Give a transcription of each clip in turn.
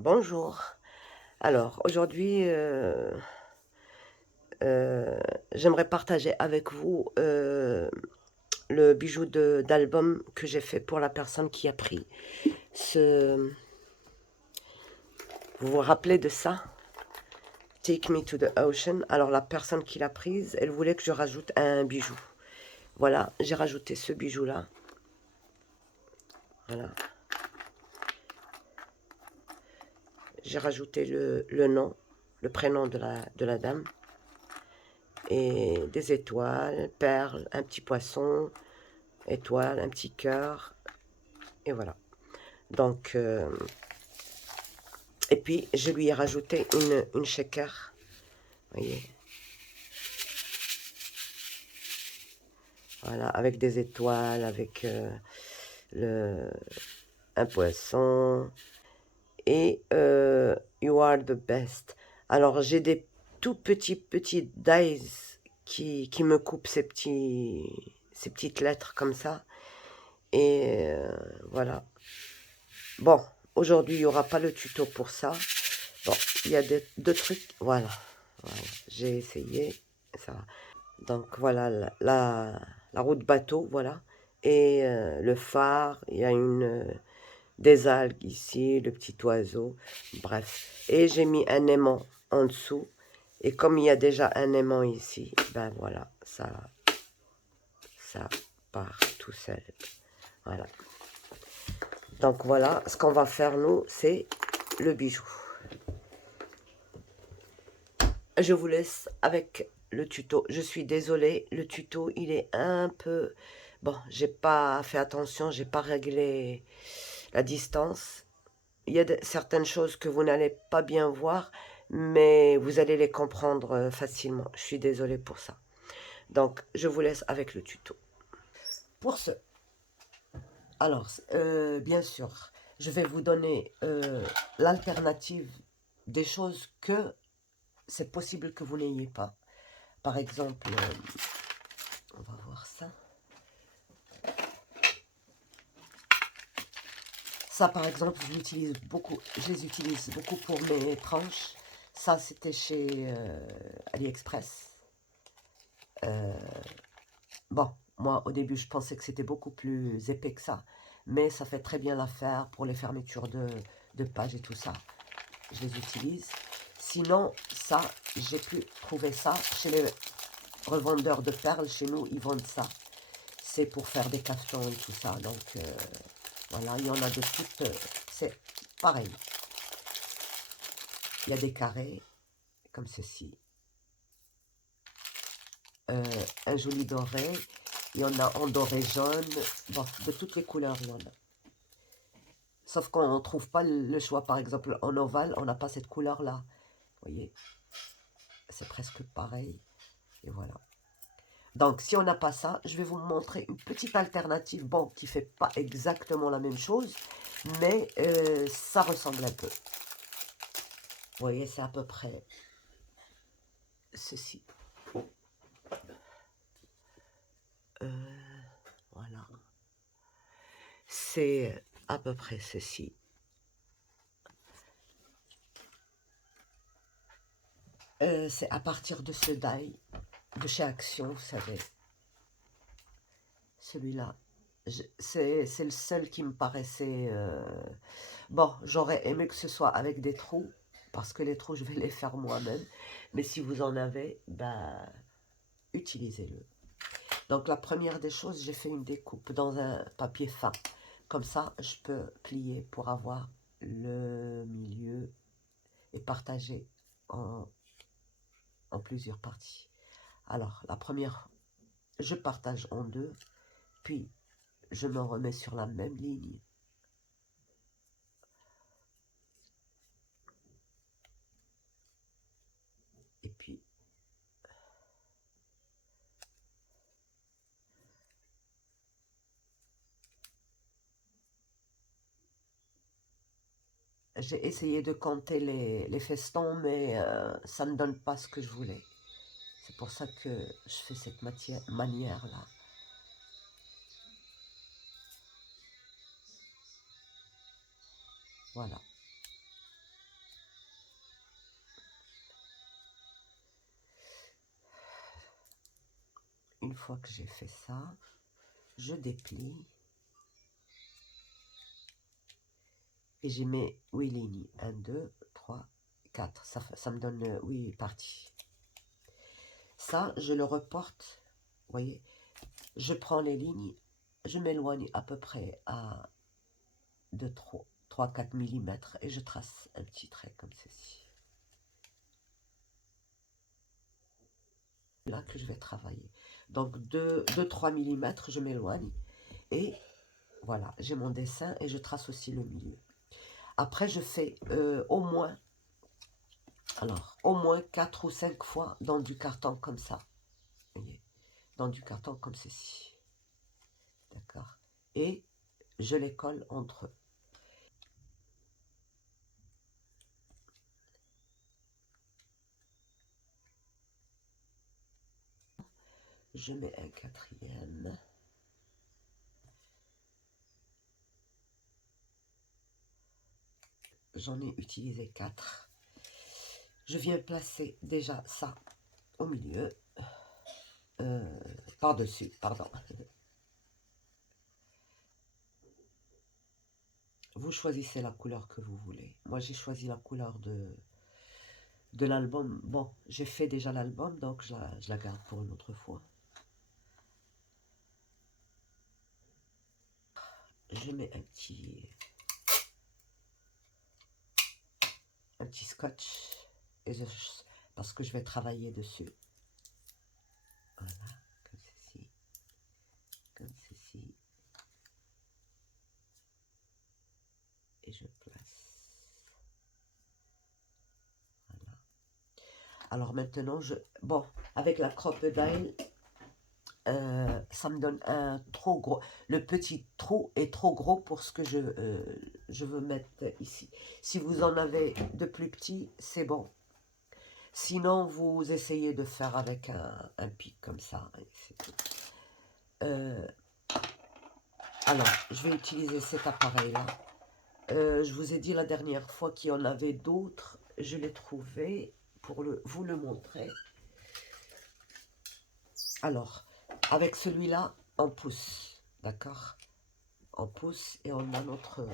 Bonjour. Alors aujourd'hui, j'aimerais partager avec vous le bijou d'album que j'ai fait pour la personne qui a pris ce. Vous vous rappelez de ça? Take Me to the Ocean. Alors la personne qui l'a prise, elle voulait que je rajoute un bijou. Voilà, j'ai rajouté ce bijou-là. Voilà. J'ai rajouté le nom, le prénom de la dame. Et des étoiles, perles, un petit poisson, étoile, un petit cœur. Et voilà. Donc, et puis je lui ai rajouté une shaker. Vous voyez. Voilà, avec des étoiles, avec le, un poisson. Et You are the best. Alors, j'ai des tout petits dies qui me coupent ces petites lettres comme ça. Et voilà. Bon, aujourd'hui, il n'y aura pas le tuto pour ça. Bon, il y a deux trucs. Voilà. Voilà. J'ai essayé. Ça va. Donc, voilà la route bateau. Voilà. Et le phare. Il y a des algues ici. Le petit oiseau. Bref. Et j'ai mis un aimant en dessous. Et comme il y a déjà un aimant ici, ben voilà. Ça part tout seul. Voilà. Donc voilà, ce qu'on va faire nous, c'est le bijou. Je vous laisse avec le tuto. Je suis désolée, le tuto, il est un peu... Bon, j'ai pas fait attention, j'ai pas réglé la distance. Il y a certaines choses que vous n'allez pas bien voir, mais vous allez les comprendre facilement. Je suis désolée pour ça. Donc, je vous laisse avec le tuto. Pour ce, alors, bien sûr, je vais vous donner l'alternative des choses que c'est possible que vous n'ayez pas. Par exemple, on va voir ça. Ça, par exemple, je les utilise beaucoup pour mes tranches. Ça, c'était chez AliExpress. Bon, moi, au début, je pensais que c'était beaucoup plus épais que ça. Mais ça fait très bien l'affaire pour les fermetures de pages et tout ça. Je les utilise. Sinon, ça, j'ai pu trouver ça chez les revendeurs de perles. Chez nous, ils vendent ça. C'est pour faire des cafetons et tout ça. Donc, voilà, il y en a de toutes. C'est pareil. Il y a des carrés, comme ceci. Un joli doré. Il y en a en doré jaune. Bon, de toutes les couleurs, il y en a. Sauf qu'on ne trouve pas le choix. Par exemple, en ovale, on n'a pas cette couleur-là. Vous voyez, c'est presque pareil. Et voilà. Donc, si on n'a pas ça, je vais vous montrer une petite alternative. Bon, qui ne fait pas exactement la même chose, mais ça ressemble un peu. Vous voyez, c'est à peu près ceci. Voilà. C'est à peu près ceci. C'est à partir de ce die de chez Action, vous savez. Celui-là. C'est le seul qui me paraissait... Bon, j'aurais aimé que ce soit avec des trous, parce que les trous, je vais les faire moi-même. Mais si vous en avez, ben, utilisez-le. Donc, la première des choses, j'ai fait une découpe dans un papier fin. Comme ça, je peux plier pour avoir le milieu et partager en plusieurs parties. Alors, la première, je partage en deux, puis je me remets sur la même ligne. Et puis, j'ai essayé de compter les festons, mais ça ne donne pas ce que je voulais. C'est pour ça que je fais cette manière-là. Voilà. une fois que j'ai fait ça, je déplie. Et j'y mets 8 lignes. 1, 2, 3, 4. Ça me donne 8 parties. Ça, je le reporte. Vous voyez, je prends les lignes, je m'éloigne à peu près à de 3-4 mm et je trace un petit trait comme ceci. Là que je vais travailler. Donc 2-3 mm, je m'éloigne et voilà, j'ai mon dessin et je trace aussi le milieu. Après, je fais au moins 4 ou 5 fois dans du carton comme ça. Vous voyez, dans du carton comme ceci. D'accord. Et je les colle entre eux. Je mets un quatrième. J'en ai utilisé 4. Je viens placer déjà ça au milieu. Par-dessus, pardon. Vous choisissez la couleur que vous voulez. Moi, j'ai choisi la couleur de l'album. Bon, j'ai fait déjà l'album, donc je la garde pour une autre fois. Je mets un petit scotch et parce que je vais travailler dessus. Voilà, comme ceci, comme ceci. Et je place. Voilà. Alors maintenant, bon, avec la crocodile, ça me donne un trop gros. Le petit trou est trop gros pour ce que je veux mettre ici. Si vous en avez de plus petits, c'est bon. Sinon, vous essayez de faire avec un pic comme ça. Alors, je vais utiliser cet appareil-là. Je vous ai dit la dernière fois qu'il y en avait d'autres. Je l'ai trouvé pour vous le montrer. Alors, avec celui-là, on pousse, d'accord? On pousse et on a notre...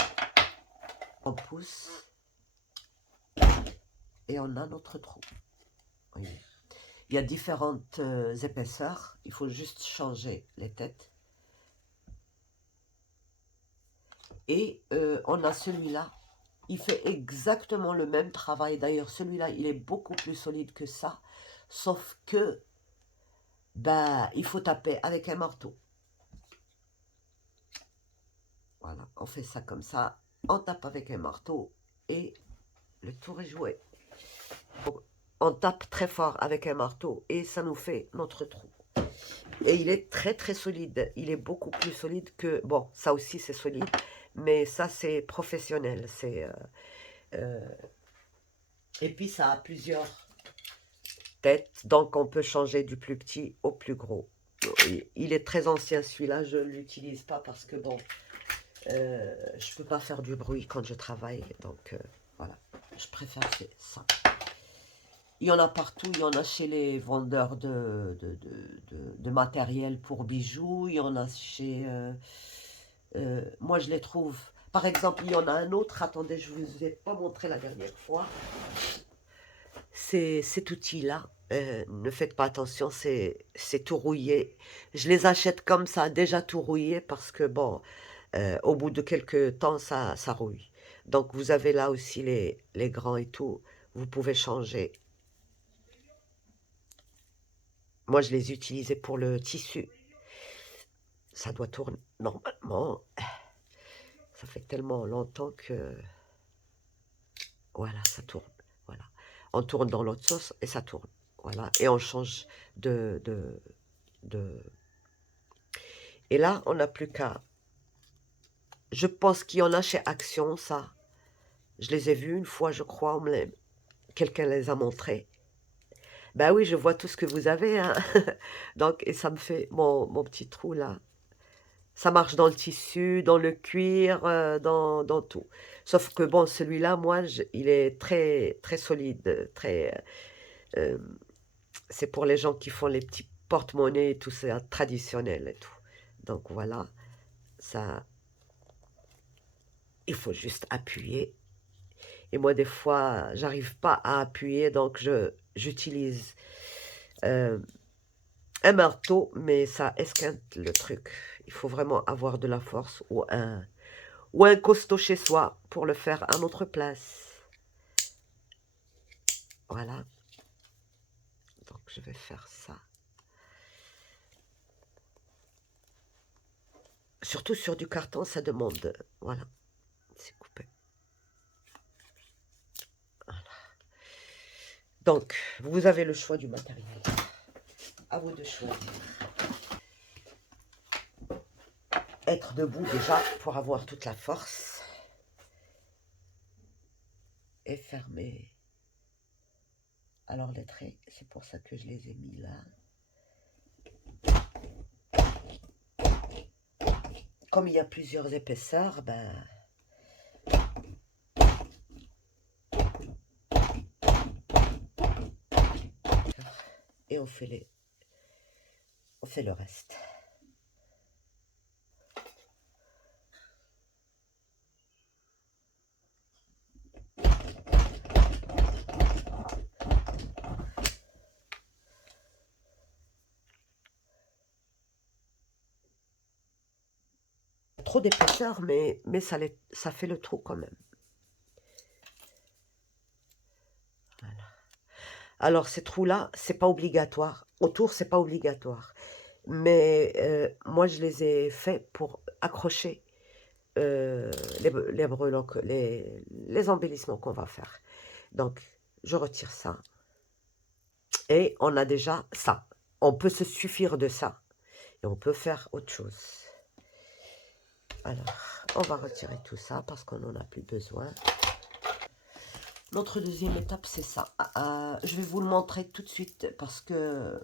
On pousse et on a notre trou. Oui. Il y a différentes épaisseurs. Il faut juste changer les têtes. Et on a celui-là. Il fait exactement le même travail. D'ailleurs, celui-là, il est beaucoup plus solide que ça. Sauf que, bah, il faut taper avec un marteau. Voilà, on fait ça comme ça. On tape avec un marteau et le tour est joué. On tape très fort avec un marteau et ça nous fait notre trou. Et il est très très solide. Il est beaucoup plus solide que... Bon, ça aussi c'est solide, mais ça c'est professionnel. Et puis ça a plusieurs têtes, donc on peut changer du plus petit au plus gros. Il est très ancien celui-là, je ne l'utilise pas parce que bon, je ne peux pas faire du bruit quand je travaille. Donc voilà, je préfère ça. Il y en a partout, il y en a chez les vendeurs de matériel pour bijoux, il y en a chez... moi, je les trouve... Par exemple, il y en a un autre, attendez, je ne vous ai pas montré la dernière fois. C'est cet outil-là. Ne faites pas attention, c'est tout rouillé. Je les achète comme ça, déjà tout rouillé, parce que, bon, au bout de quelques temps, ça rouille. Donc, vous avez là aussi les grands et tout. Vous pouvez changer. Moi, je les utilisais pour le tissu. Ça doit tourner normalement. Ça fait tellement longtemps que... Voilà, ça tourne. Voilà. On tourne dans l'autre sens et ça tourne. Voilà. Et on change de... Et là, on n'a plus qu'à... Je pense qu'il y en a chez Action, ça. Je les ai vus une fois, je crois. Quelqu'un les a montrés. Ben oui, je vois tout ce que vous avez. Hein. Donc, et ça me fait mon petit trou là. Ça marche dans le tissu, dans le cuir, dans tout. Sauf que bon, celui-là, moi, il est très, très solide. C'est pour les gens qui font les petits porte-monnaie, tout ça traditionnel et tout. Donc voilà, ça, il faut juste appuyer. Et moi, des fois, j'arrive pas à appuyer, donc j'utilise un marteau, mais ça esquinte le truc. Il faut vraiment avoir de la force ou un costaud chez soi pour le faire à notre place. Voilà. Donc, je vais faire ça. Surtout sur du carton, ça demande... Voilà, c'est coupé. Voilà. Donc, vous avez le choix du matériel. À vous de choisir. Être debout déjà pour avoir toute la force. Et fermer. Alors les traits, c'est pour ça que je les ai mis là. Comme il y a plusieurs épaisseurs, ben... Et on fait le reste. Trop d'épaisseur, mais ça fait le trou quand même. Voilà. Alors ces trous-là, c'est pas obligatoire. Autour, c'est pas obligatoire. Mais moi, je les ai faits pour accrocher les breloques, les embellissements qu'on va faire. Donc, je retire ça. Et on a déjà ça. On peut se suffire de ça. Et on peut faire autre chose. Alors, on va retirer tout ça parce qu'on n'en a plus besoin. Notre deuxième étape, c'est ça. Je vais vous le montrer tout de suite parce que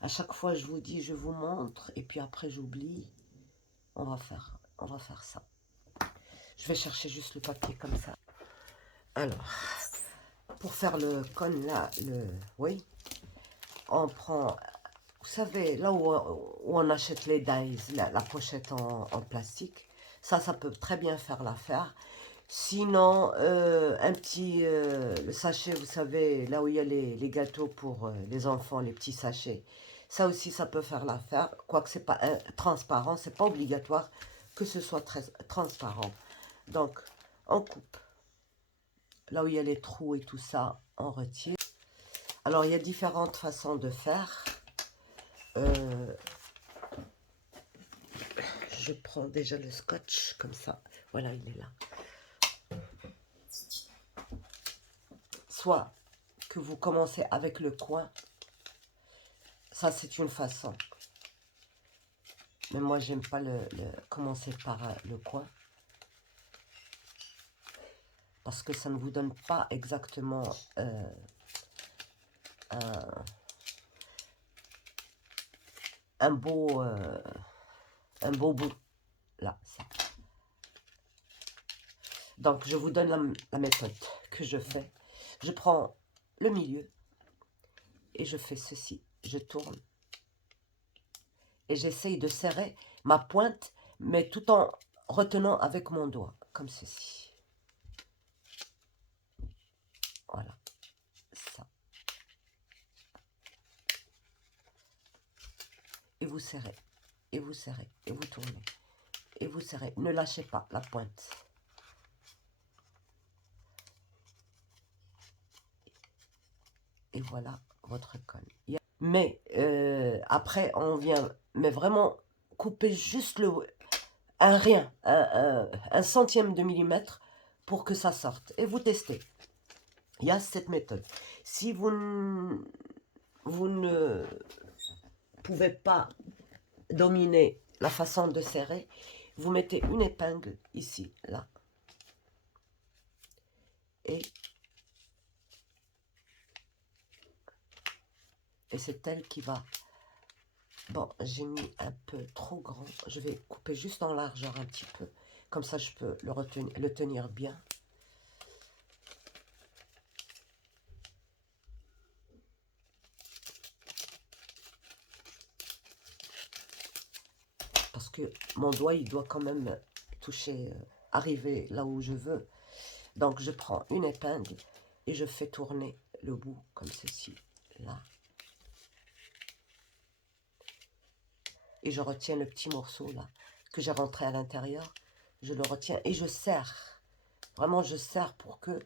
à chaque fois, je vous dis, je vous montre. Et puis après, j'oublie. On va faire ça. Je vais chercher juste le papier comme ça. Alors, pour faire le cône là, oui, on prend, vous savez, là où on achète les dies, la pochette en plastique, ça peut très bien faire l'affaire. Sinon, un petit le sachet, vous savez, là où il y a les gâteaux pour les enfants, les petits sachets, ça aussi, ça peut faire l'affaire. Quoique c'est pas transparent, c'est pas obligatoire que ce soit très transparent. Donc, on coupe. Là où il y a les trous et tout ça, on retire. Alors, il y a différentes façons de faire. Je prends déjà le scotch, comme ça. Voilà, il est là. Soit que vous commencez avec le coin. Ça, c'est une façon. Mais moi, j'aime pas commencer par le coin. Parce que ça ne vous donne pas exactement un beau bout. Là, ça. Donc, je vous donne la méthode que je fais. Je prends le milieu et je fais ceci. Je tourne. Et j'essaye de serrer ma pointe, mais tout en retenant avec mon doigt, comme ceci. Voilà, ça. Et vous serrez, et vous serrez, et vous tournez, et vous serrez. Ne lâchez pas la pointe. Et voilà votre cône. Mais après, on vient, mais vraiment couper juste un rien, un centième de millimètre pour que ça sorte. Et vous testez. Il y a cette méthode. Si vous ne pouvez pas dominer la façon de serrer, vous mettez une épingle ici, là. Et c'est elle qui va... Bon, j'ai mis un peu trop grand. Je vais couper juste en largeur un petit peu. Comme ça, je peux le tenir bien. parce que mon doigt, il doit quand même toucher, arriver là où je veux. Donc, je prends une épingle et je fais tourner le bout comme ceci, là. Et je retiens le petit morceau, là, que j'ai rentré à l'intérieur. Je le retiens et je serre. Vraiment, je serre pour que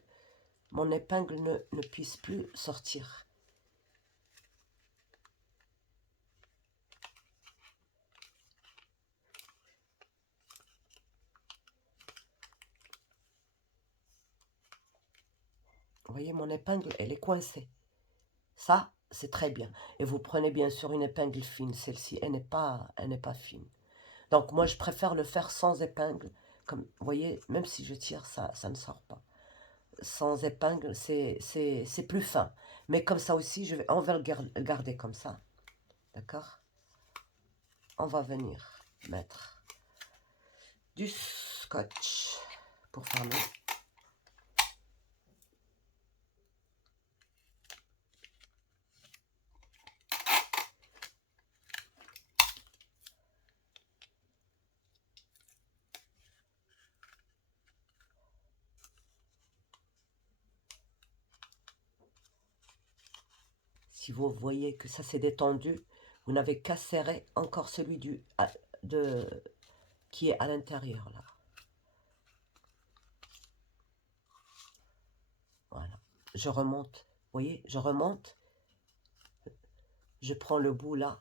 mon épingle ne puisse plus sortir. Vous voyez, mon épingle, elle est coincée. Ça, c'est très bien. Et vous prenez bien sûr une épingle fine. Celle-ci, elle n'est pas fine. Donc, moi, je préfère le faire sans épingle. Comme, vous voyez, même si je tire, ça ne sort pas. Sans épingle, c'est plus fin. Mais comme ça aussi, on va le garder comme ça. D'accord? On va venir mettre du scotch pour fermer. Si vous voyez que ça s'est détendu, vous n'avez qu'à serrer encore celui qui est à l'intérieur là. Voilà. Je remonte. Vous voyez, je remonte. Je prends le bout là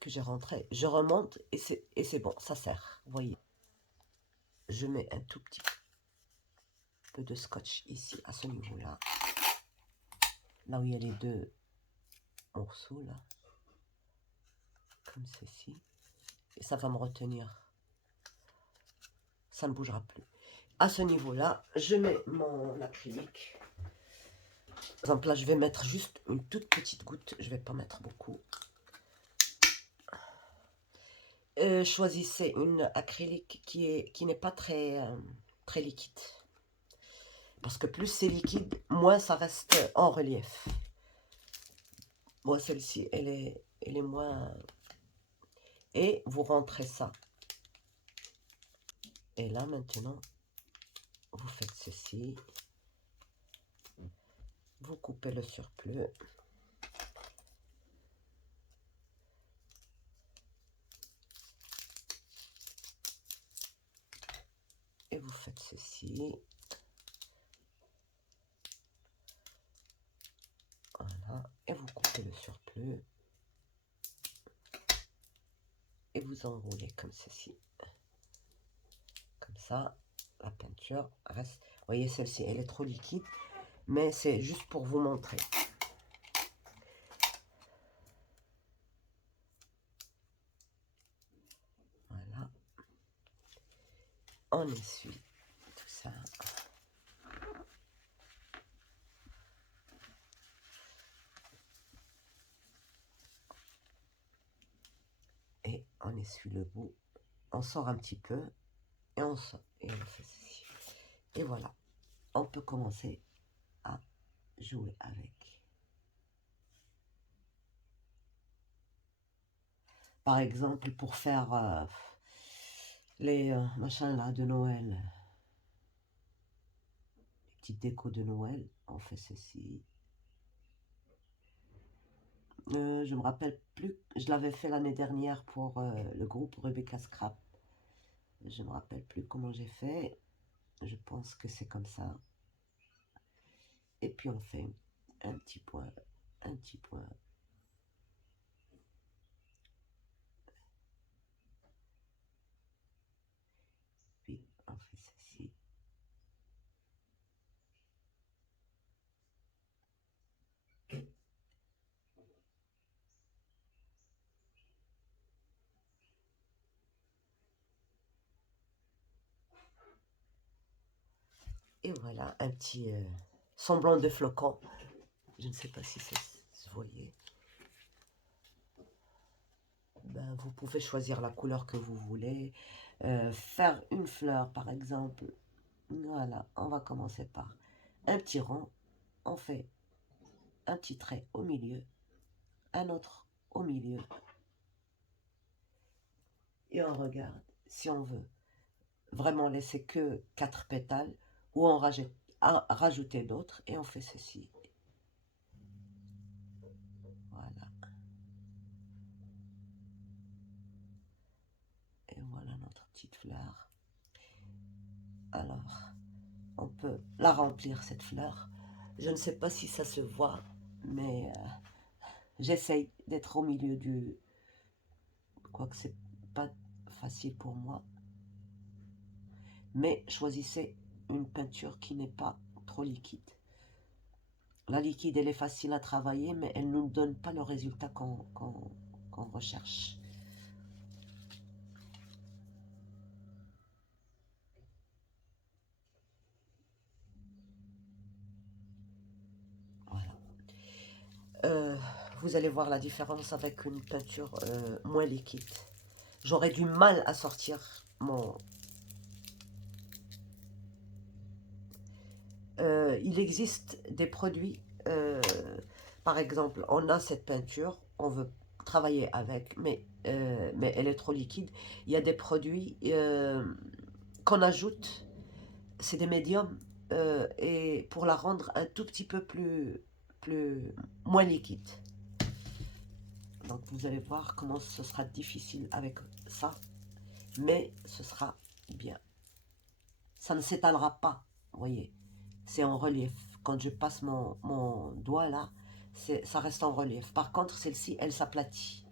que j'ai rentré. Je remonte et c'est bon, ça serre. Vous voyez. Je mets un tout petit peu de scotch ici à ce niveau-là. Là où il y a les deux morceaux là. Comme ceci. Et ça va me retenir. Ça ne bougera plus. À ce niveau-là, je mets mon acrylique. Par exemple, là, je vais mettre juste une toute petite goutte. Je ne vais pas mettre beaucoup. Choisissez une acrylique qui n'est pas très, très liquide. Parce que plus c'est liquide, moins ça reste en relief. Moi, celle-ci, elle est moins... Et vous rentrez ça. Et là, maintenant, vous faites ceci. Vous coupez le surplus. Et vous faites ceci. Voilà. Et vous coupez le surplus. Et vous enroulez comme ceci. Comme ça, la peinture reste... Vous voyez, celle-ci, elle est trop liquide. Mais c'est juste pour vous montrer. Voilà. On essuie tout ça. Et on essuie le bout. On sort un petit peu. Et on sort. Et on fait ceci. Et voilà. On peut commencer à jouer avec. Par exemple, pour faire les machins là de Noël. Les petites décos de Noël. On fait ceci. Je me rappelle plus, je l'avais fait l'année dernière pour le groupe Rebecca Scrap. Je me rappelle plus comment j'ai fait. Je pense que c'est comme ça. Et puis on fait un petit point, un petit point. Puis on fait ceci. Et voilà, un petit semblant de flocon. Je ne sais pas si ça se voyait. Ben, vous pouvez choisir la couleur que vous voulez. Faire une fleur, par exemple. Voilà, on va commencer par un petit rond. On fait un petit trait au milieu. Un autre au milieu. et on regarde si on veut vraiment laisser que 4 pétales ou en rajouter d'autres et on fait ceci. Voilà. Et voilà notre petite fleur. Alors, on peut la remplir cette fleur. Je ne sais pas si ça se voit, mais j'essaye d'être au milieu du... Quoique c'est pas facile pour moi. Mais choisissez une peinture qui n'est pas trop liquide. La liquide, elle est facile à travailler, mais elle ne nous donne pas le résultat qu'on recherche. Voilà. Vous allez voir la différence avec une peinture moins liquide. J'aurais du mal à sortir mon... il existe des produits, par exemple, on a cette peinture, on veut travailler avec, mais elle est trop liquide. Il y a des produits qu'on ajoute, c'est des médiums, et pour la rendre un tout petit peu moins liquide. Donc vous allez voir comment ce sera difficile avec ça, mais ce sera bien. Ça ne s'étalera pas, vous voyez. C'est en relief. Quand je passe mon doigt là, ça reste en relief. Par contre, celle-ci, elle s'aplatit.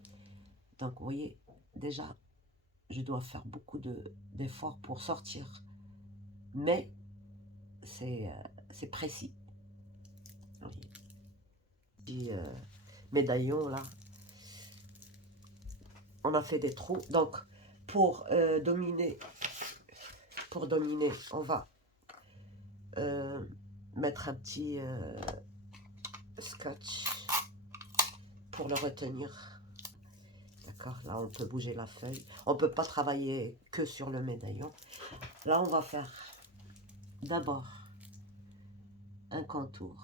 Donc vous voyez, déjà, je dois faire beaucoup d'efforts pour sortir. Mais c'est précis. Petit médaillon là, on a fait des trous. Donc pour dominer, on va mettre un petit scotch pour le retenir. D'accord, là on peut bouger la feuille. On ne peut pas travailler que sur le médaillon. Là on va faire d'abord un contour.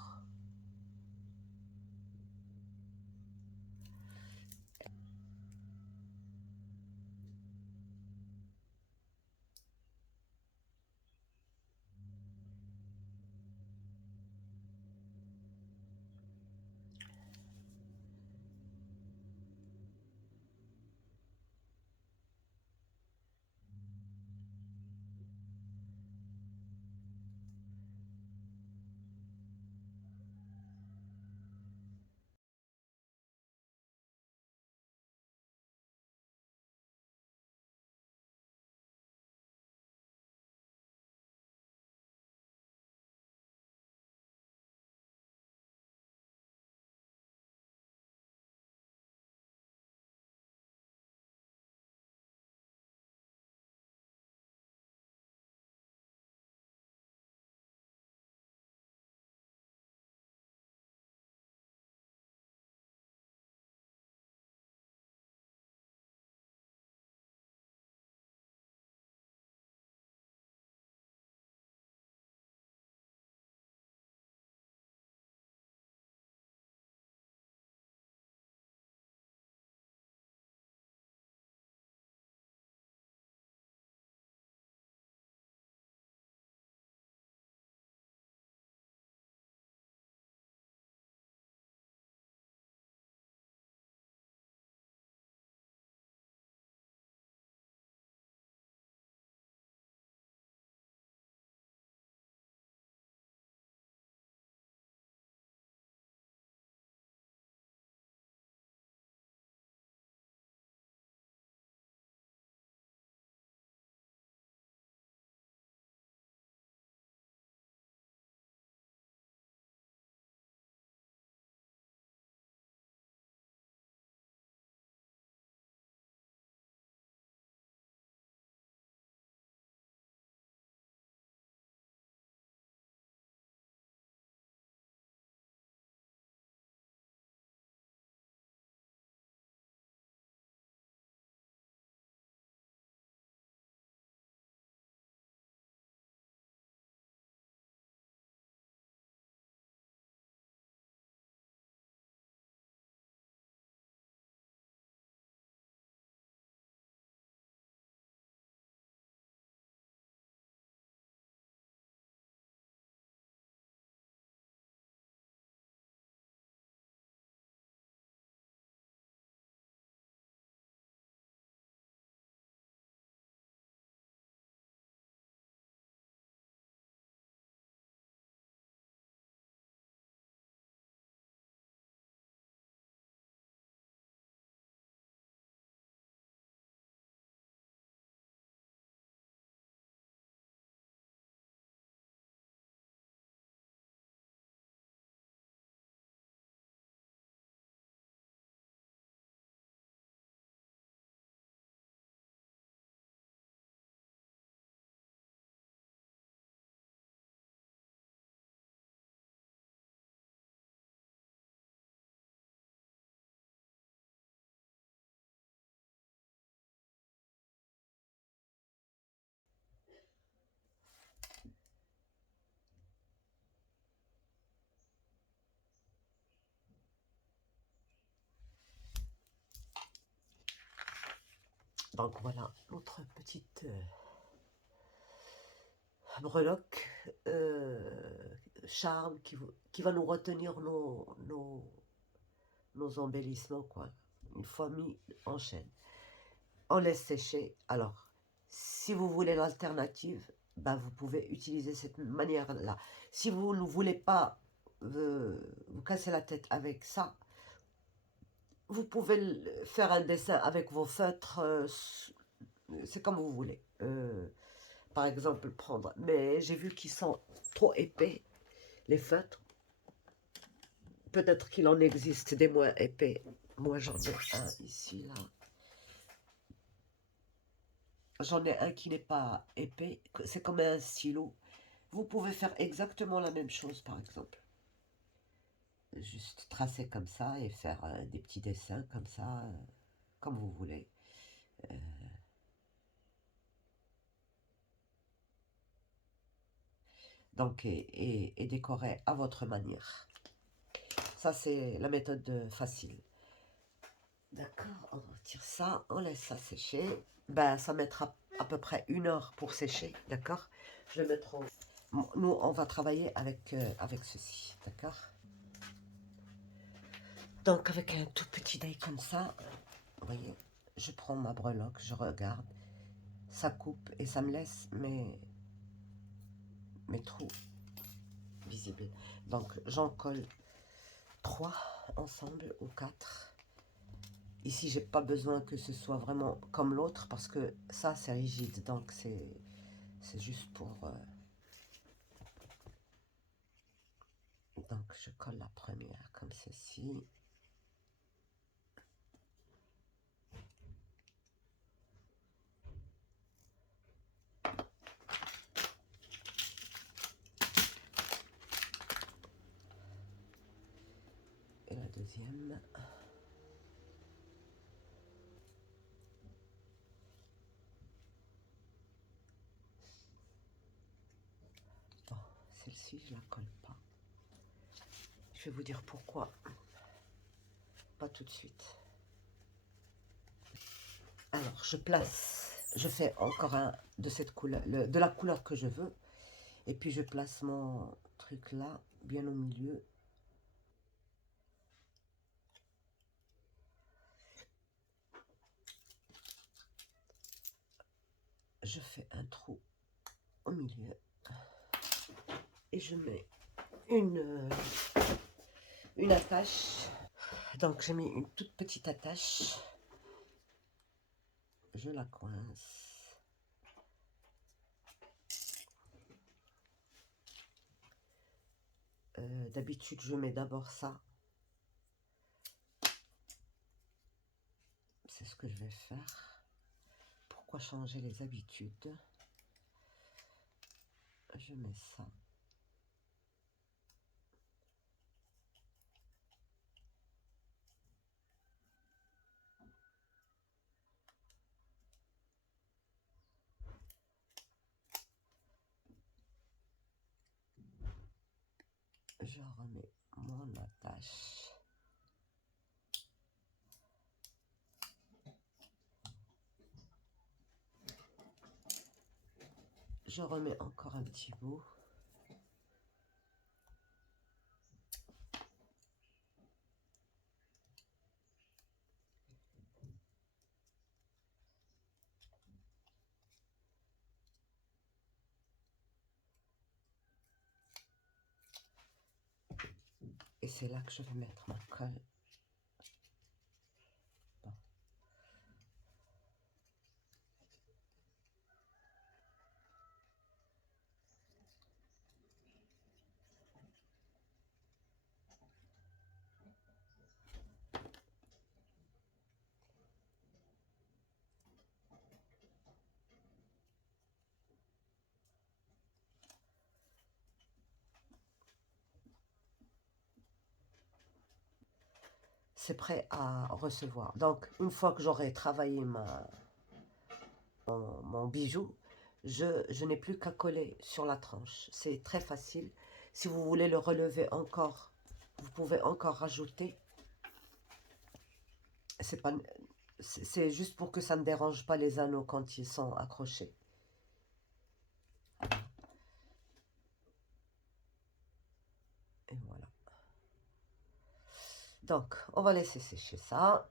Donc voilà, notre petite breloque charme qui va nous retenir nos embellissements, quoi. Une fois mis en chaîne. On laisse sécher. Alors, si vous voulez l'alternative, ben vous pouvez utiliser cette manière-là. Si vous ne voulez pas vous casser la tête avec ça, vous pouvez faire un dessin avec vos feutres, c'est comme vous voulez. Par exemple, prendre, mais j'ai vu qu'ils sont trop épais, les feutres. Peut-être qu'il en existe des moins épais. Moi, j'en ai un ici, là. J'en ai un qui n'est pas épais, c'est comme un stylo. Vous pouvez faire exactement la même chose, par exemple. Juste tracer comme ça et faire des petits dessins comme ça, comme vous voulez. Donc, et décorer à votre manière. Ça, c'est la méthode facile. D'accord, on retire ça, on laisse ça sécher. Ben, ça mettra à peu près 1 heure pour sécher, d'accord? Je vais mettre au... Nous, on va travailler avec ceci, d'accord? Donc, avec un tout petit dé comme ça, vous voyez, je prends ma breloque, je regarde, ça coupe et ça me laisse mes trous visibles. Donc, j'en colle 3 ensemble ou 4. Ici, j'ai pas besoin que ce soit vraiment comme l'autre parce que ça, c'est rigide. Donc, c'est juste pour... Donc, je colle la première comme ceci. Et la deuxième. Bon, celle-ci, je la colle pas. Je vais vous dire pourquoi. Pas tout de suite. Alors, je place, je fais encore un de cette couleur, de la couleur que je veux. Et puis, je place mon truc là, bien au milieu. Je fais un trou au milieu. Et je mets une attache. Donc, j'ai mis une toute petite attache. Je la coince. D'habitude, je mets d'abord ça. C'est ce que je vais faire. Pourquoi changer les habitudes? Je mets ça. Je remets mon attache. Je remets encore un petit bout. Et c'est là que je vais mettre ma colle. Bon. C'est prêt à recevoir. Donc, une fois que j'aurai travaillé mon bijou, je n'ai plus qu'à coller sur la tranche. C'est très facile. Si vous voulez le relever encore, vous pouvez encore rajouter. C'est pas, c'est juste pour que ça ne dérange pas les anneaux quand ils sont accrochés. Et voilà. Donc, on va laisser sécher ça.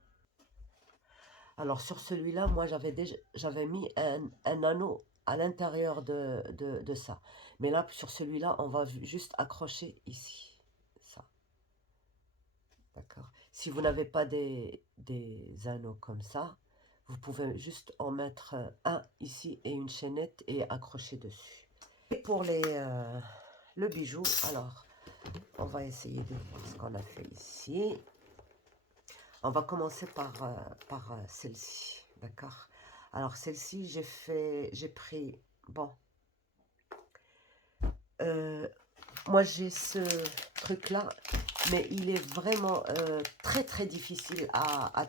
Alors, sur celui-là, moi, j'avais mis un anneau à l'intérieur de ça. Mais là, sur celui-là, on va juste accrocher ici. Ça. D'accord. Si vous n'avez pas des anneaux comme ça, vous pouvez juste en mettre un ici et une chaînette et accrocher dessus. Et pour le bijou, alors, on va essayer de voir ce qu'on a fait ici. On va commencer par celle-ci, d'accord? Alors, celle-ci, j'ai pris, bon, moi j'ai ce truc-là, mais il est vraiment très très difficile à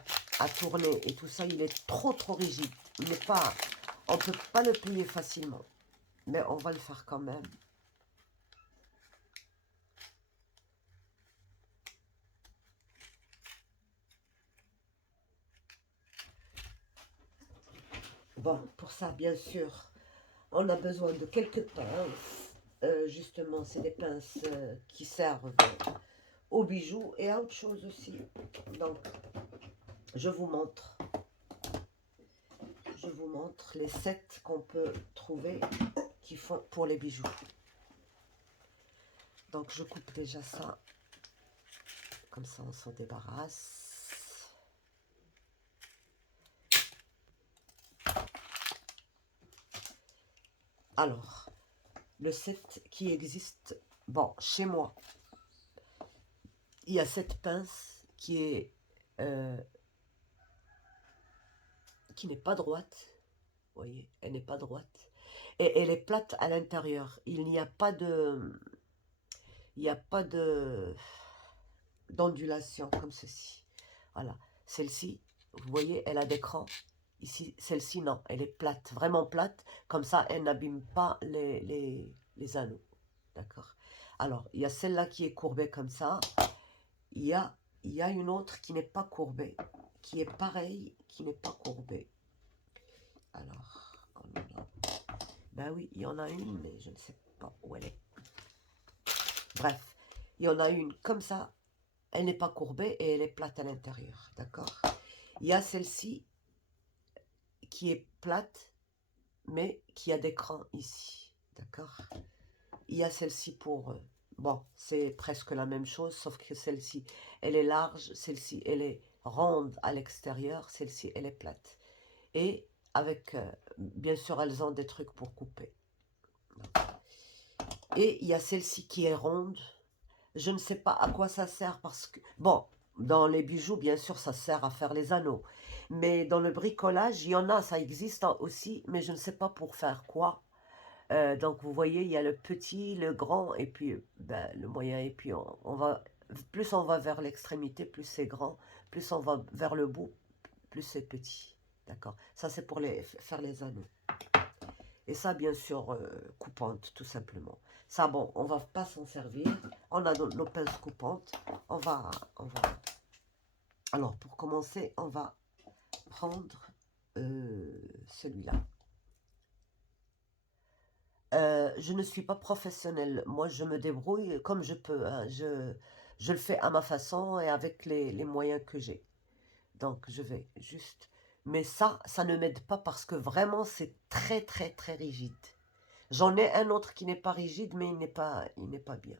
tourner et tout ça, il est trop rigide. Il n'est pas, on peut pas le plier facilement, mais on va le faire quand même. Bon, pour ça, bien sûr, on a besoin de quelques pinces. Justement, c'est des pinces qui servent aux bijoux et à autre chose aussi. Donc, je vous montre. Je vous montre les sets qu'on peut trouver qui font pour les bijoux. Donc, je coupe déjà ça. Comme ça, on s'en débarrasse. Alors, le set qui existe, bon, chez moi, il y a cette pince qui n'est pas droite. Vous voyez, elle n'est pas droite. Et elle est plate à l'intérieur. Il n'y a pas de... Il n'y a pas de d'ondulation comme ceci. Voilà. Celle-ci, vous voyez, elle a des crans. Ici, celle-ci, non. Elle est plate, vraiment plate. Comme ça, elle n'abîme pas les anneaux. D'accord. Alors, il y a celle-là qui est courbée comme ça. Il y a une autre qui n'est pas courbée. Qui est pareille, qui n'est pas courbée. Alors, ben oui, il y en a une, mais je ne sais pas où elle est. Bref, il y en a une comme ça, elle n'est pas courbée et elle est plate à l'intérieur, d'accord? Il y a celle-ci qui est plate, mais qui a des crans ici, d'accord? Il y a celle-ci pour... bon, c'est presque la même chose, sauf que celle-ci, elle est large, celle-ci, elle est ronde à l'extérieur, celle-ci, elle est plate. Et avec, bien sûr, elles ont des trucs pour couper. Et il y a celle-ci qui est ronde. Je ne sais pas à quoi ça sert parce que... bon, dans les bijoux, bien sûr, ça sert à faire les anneaux. Mais dans le bricolage, il y en a, ça existe aussi, mais je ne sais pas pour faire quoi. Donc, vous voyez, il y a le petit, le grand, et puis ben, le moyen. Et puis, on va... plus on va vers l'extrémité, plus c'est grand. Plus on va vers le bout, plus c'est petit. D'accord? Ça, c'est pour faire les anneaux. Et ça, bien sûr, coupante, tout simplement. Ça, bon, on va pas s'en servir. On a nos pinces coupantes. On va... Alors, pour commencer, on va prendre celui-là. Je ne suis pas professionnelle. Moi, je me débrouille comme je peux. Hein. Je le fais à ma façon et avec les moyens que j'ai. Donc, je vais juste... mais ça ne m'aide pas parce que vraiment, c'est très rigide. J'en ai un autre qui n'est pas rigide, mais il n'est pas bien.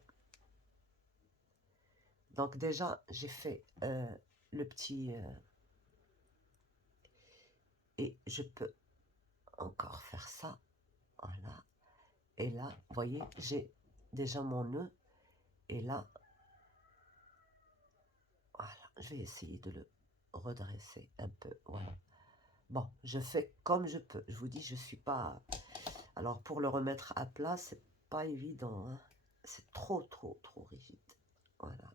Donc déjà, j'ai fait le petit... et je peux encore faire ça. Voilà. Et là, vous voyez, j'ai déjà mon nœud. Et là, voilà. Je vais essayer de le redresser un peu. Voilà. Bon, je fais comme je peux. Je vous dis, je suis pas... alors, pour le remettre à plat, c'est pas évident. Hein. C'est trop rigide. Voilà.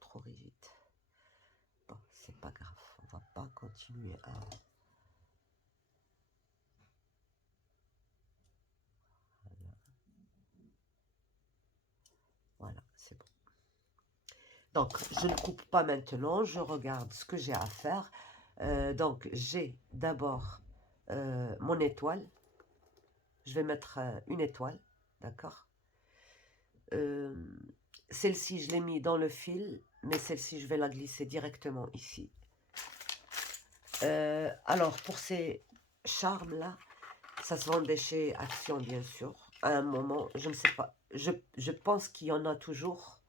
Trop rigide. Bon, c'est pas grave. On va pas continuer à... voilà, c'est bon. Donc, je ne coupe pas maintenant, je regarde ce que j'ai à faire. Donc, j'ai d'abord mon étoile. Je vais mettre une étoile, d'accord. Celle-ci, je l'ai mis dans le fil, mais celle-ci, je vais la glisser directement ici. Alors, pour ces charmes-là, ça se vendait chez Action, bien sûr. À un moment, je ne sais pas, je pense qu'il y en a toujours.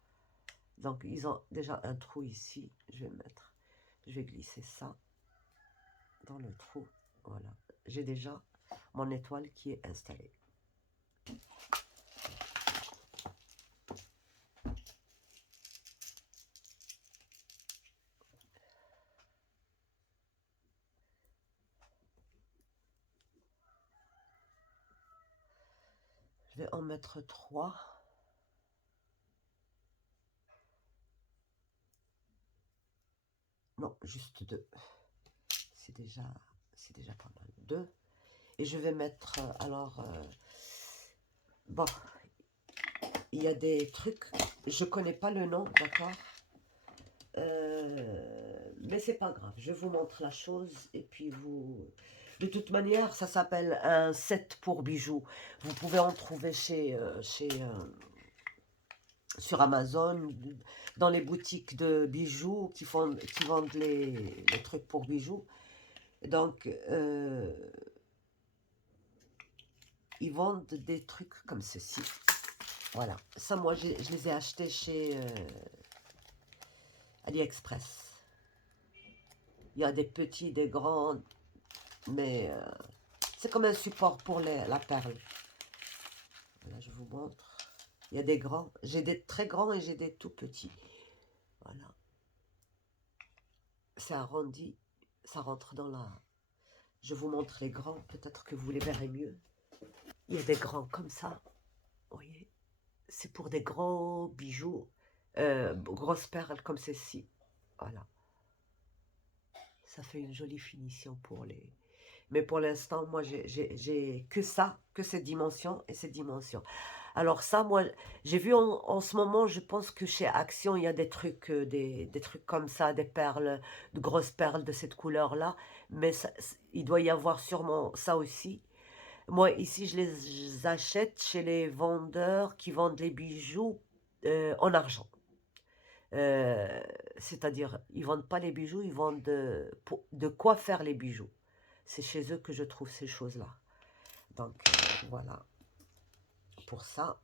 Donc, ils ont déjà un trou ici. Je vais glisser ça dans le trou. Voilà, j'ai déjà mon étoile qui est installée. Je vais en mettre 3. Non, juste 2. C'est déjà pas mal. 2. Et je vais mettre, bon, il y a des trucs, je connais pas le nom, d'accord, mais c'est pas grave, je vous montre la chose, et puis vous, de toute manière, ça s'appelle un set pour bijoux, vous pouvez en trouver sur Amazon, dans les boutiques de bijoux qui vendent les trucs pour bijoux, donc, ils vendent des trucs comme ceci. Voilà, ça moi je les ai achetés chez AliExpress. Il y a des petits, des grands, mais c'est comme un support pour la perle. Voilà, je vous montre. Il y a des grands, j'ai des très grands et j'ai des tout petits. Voilà. C'est arrondi, ça rentre dans la... Je vous montre les grands, peut-être que vous les verrez mieux. Il y a des grands comme ça, vous voyez. C'est pour des gros bijoux, grosses perles comme ceci. Voilà. Ça fait une jolie finition pour les... Mais pour l'instant, moi, j'ai que ça, que cette dimension et cette dimension. Alors ça, moi, j'ai vu en ce moment, je pense que chez Action, il y a des trucs, des trucs comme ça, des perles, de grosses perles de cette couleur-là. Mais ça, il doit y avoir sûrement ça aussi. Moi, ici, je les achète chez les vendeurs qui vendent les bijoux en argent. C'est-à-dire, ils vendent pas les bijoux, ils vendent de quoi faire les bijoux. C'est chez eux que je trouve ces choses-là. Donc, voilà. Pour ça,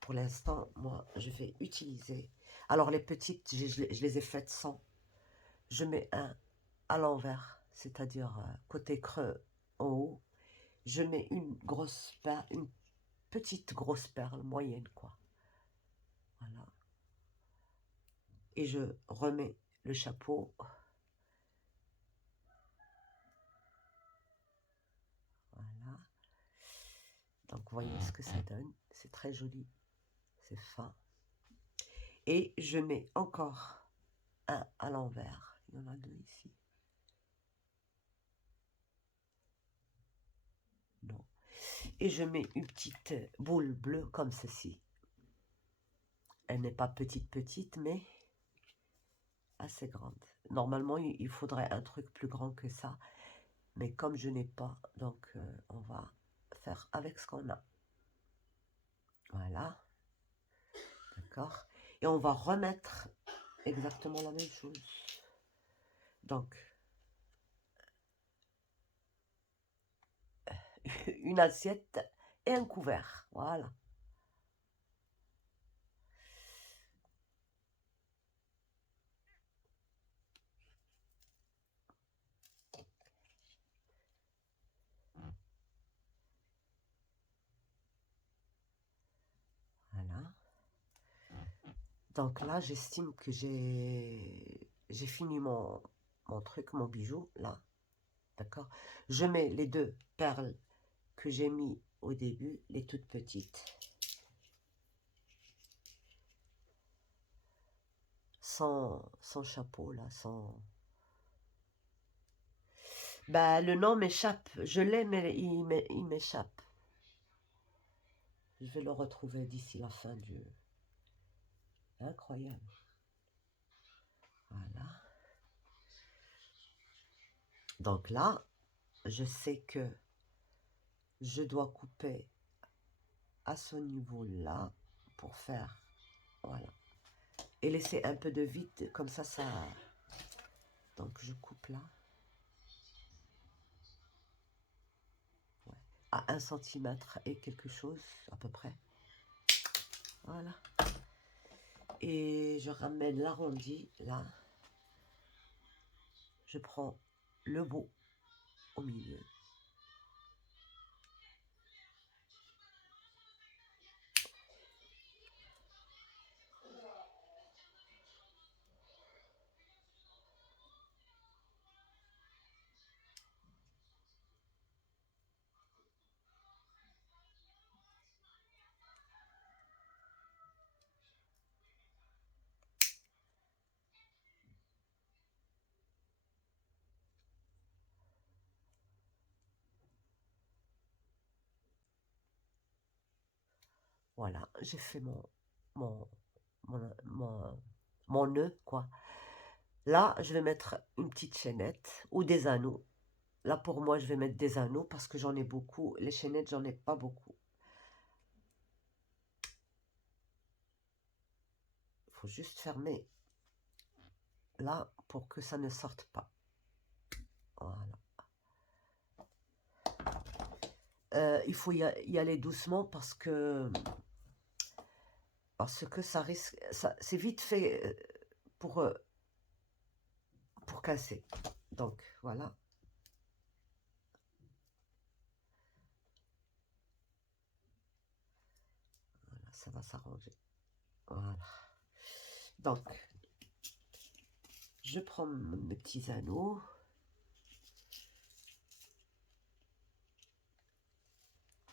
pour l'instant, moi, je vais utiliser... Alors, les petites, je les ai faites sans. Je mets un à l'envers, c'est-à-dire côté creux en haut. Je mets une grosse perle, une petite grosse perle moyenne, quoi. Voilà. Et je remets le chapeau. Voilà. Donc, vous voyez ce que ça donne. C'est très joli. C'est fin. Et je mets encore un à l'envers. Il y en a 2 ici. Non. Et je mets une petite boule bleue comme ceci. Elle n'est pas petite, mais assez grande. Normalement, il faudrait un truc plus grand que ça. Mais comme je n'ai pas, donc on va faire avec ce qu'on a. Voilà. D'accord. Et on va remettre exactement la même chose. Donc, une assiette et un couvert. Voilà. Voilà. Donc là, j'estime que j'ai fini mon truc, mon bijou, là. D'accord. Je mets les 2 perles que j'ai mis au début, les toutes petites. Sans chapeau, là, sans... Bah, le nom m'échappe. Je l'ai, mais il m'échappe. Je vais le retrouver d'ici la fin du... Incroyable. Voilà. Donc là, je sais que je dois couper à ce niveau-là pour faire, voilà. Et laisser un peu de vide, comme ça. Donc je coupe là. Ouais. À 1 centimètre et quelque chose, à peu près. Voilà. Et je ramène l'arrondi, là. Je prends le bout au milieu. Voilà, j'ai fait mon, mon nœud, quoi. Là, je vais mettre une petite chaînette ou des anneaux. Là, pour moi, je vais mettre des anneaux parce que j'en ai beaucoup. Les chaînettes, j'en ai pas beaucoup. Il faut juste fermer là pour que ça ne sorte pas. Voilà. Il faut y aller doucement parce que ça risque, c'est vite fait pour casser. Donc voilà. Voilà, ça va s'arranger. Voilà. Donc, je prends mes petits anneaux.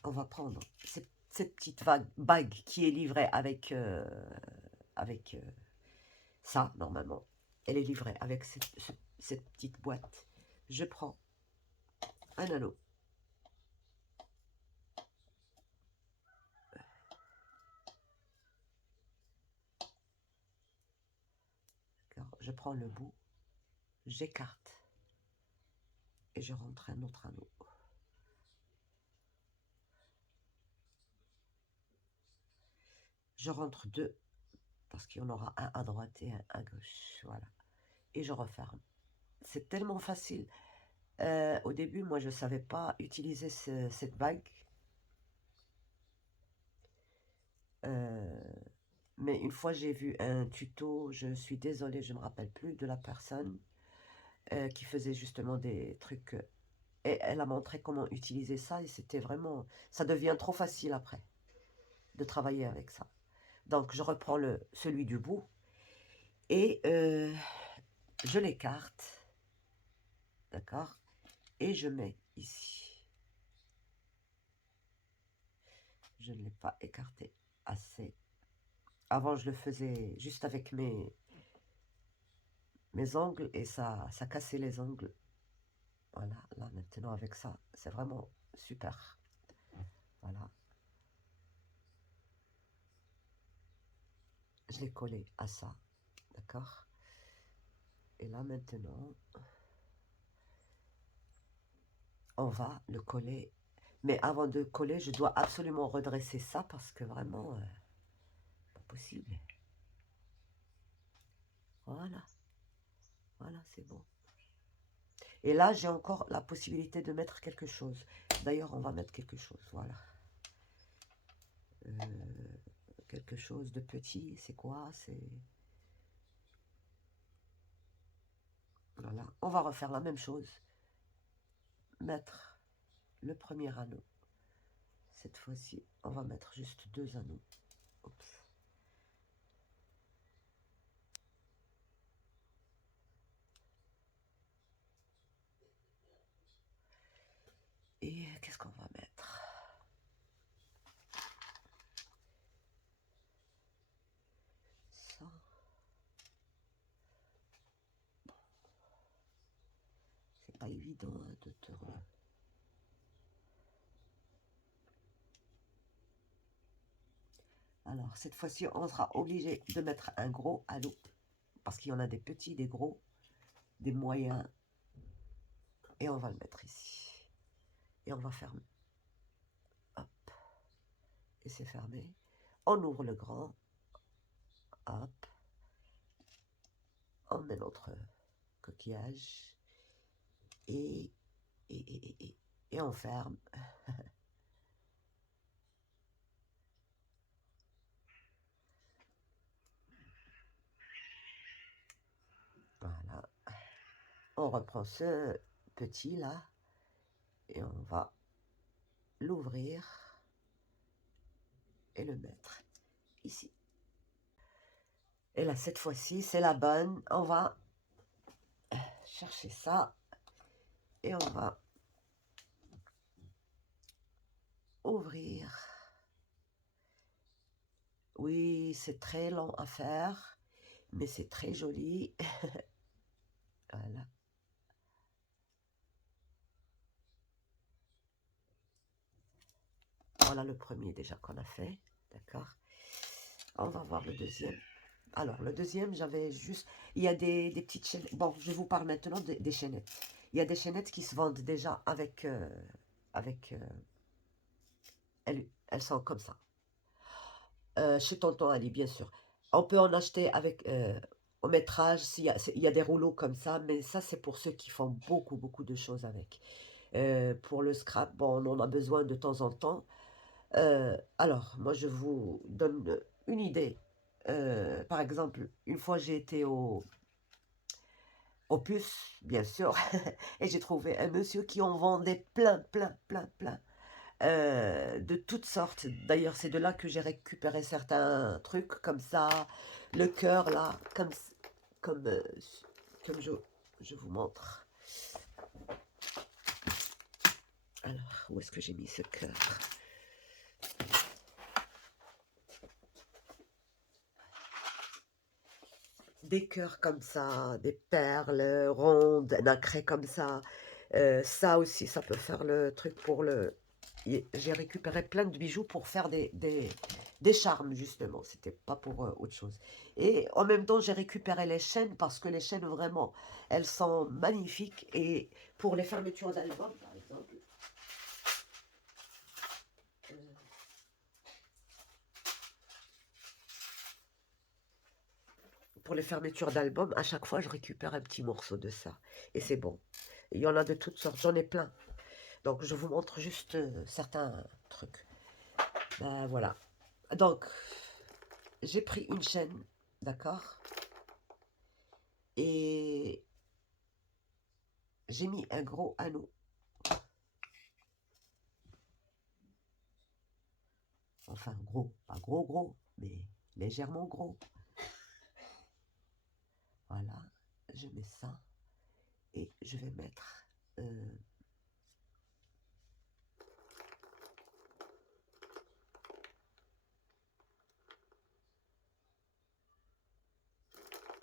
On va prendre cette petite bague qui est livrée avec, ça, normalement. Elle est livrée avec cette petite boîte. Je prends un anneau. Je prends le bout, j'écarte et je rentre un autre anneau. Je rentre deux parce qu'il y en aura un à droite et un à gauche. Voilà. Et je referme. C'est tellement facile. Au début, moi, je ne savais pas utiliser cette bague. Mais une fois, j'ai vu un tuto, je suis désolée, je ne me rappelle plus de la personne qui faisait justement des trucs. Et elle a montré comment utiliser ça et c'était vraiment... Ça devient trop facile après de travailler avec ça. Donc, je reprends celui du bout et je l'écarte. D'accord? Et je mets ici. Je ne l'ai pas écarté assez. Avant, je le faisais juste avec mes ongles et ça cassait les ongles. Voilà, là maintenant avec ça, c'est vraiment super. Voilà. Je l'ai collé à ça, d'accord? Et là maintenant, on va le coller. Mais avant de coller, je dois absolument redresser ça parce que vraiment, pas possible. Voilà, voilà, c'est bon. Et là, j'ai encore la possibilité de mettre quelque chose. D'ailleurs, on va mettre quelque chose, voilà. Quelque chose de petit, c'est quoi? C'est... Voilà, on va refaire la même chose. Mettre le premier anneau. Cette fois-ci, on va mettre juste deux anneaux. Oups. Et qu'est-ce qu'on va mettre? Ça. C'est pas évident hein, de te... Alors, cette fois-ci, on sera obligé de mettre un gros anneau. Parce qu'il y en a des petits, des gros, des moyens. Et on va le mettre ici. Et on va fermer. Hop. Et c'est fermé. On ouvre le grand. Hop. On met notre coquillage. Et on ferme. Voilà. On reprend ce petit là. Et on va l'ouvrir. Et le mettre ici. Et là, cette fois-ci, c'est la bonne. On va chercher ça. Et on va ouvrir. Oui, c'est très long à faire, mais c'est très joli. Voilà. Voilà le premier déjà qu'on a fait. D'accord. On va voir le deuxième. Alors, le deuxième, j'avais juste... Il y a des petites chaînettes. Bon, je vous parle maintenant des chaînettes. Il y a des chaînettes qui se vendent déjà avec... elles sont comme ça. Chez Tonton Ali, bien sûr. On peut en acheter avec... au métrage, il y a des rouleaux comme ça, mais ça, c'est pour ceux qui font beaucoup, beaucoup de choses avec. Pour le scrap, bon, on en a besoin de temps en temps. Alors, moi, je vous donne une idée. Par exemple, une fois, j'ai été au puce, bien sûr, et j'ai trouvé un monsieur qui en vendait plein, plein, plein, plein, de toutes sortes. D'ailleurs, c'est de là que j'ai récupéré certains trucs, comme ça, le cœur, là, comme, euh, comme je vous montre. Alors, où est-ce que j'ai mis ce cœur? Des cœurs comme ça, des perles rondes, nacrées comme ça. Ça aussi, ça peut faire le truc pour le... J'ai récupéré plein de bijoux pour faire des charmes, justement. C'était pas pour autre chose. Et en même temps, j'ai récupéré les chaînes parce que les chaînes, vraiment, elles sont magnifiques. Et pour les fermetures d'albums, par exemple, pour les fermetures d'albums, à chaque fois, je récupère un petit morceau de ça. Et c'est bon. Il y en a de toutes sortes, j'en ai plein. Donc, je vous montre juste certains trucs. Ben, voilà. Donc, j'ai pris une chaîne, d'accord? Et j'ai mis un gros anneau. Enfin, gros. Pas gros, gros, mais légèrement gros. Voilà. Je mets ça. Et je vais mettre...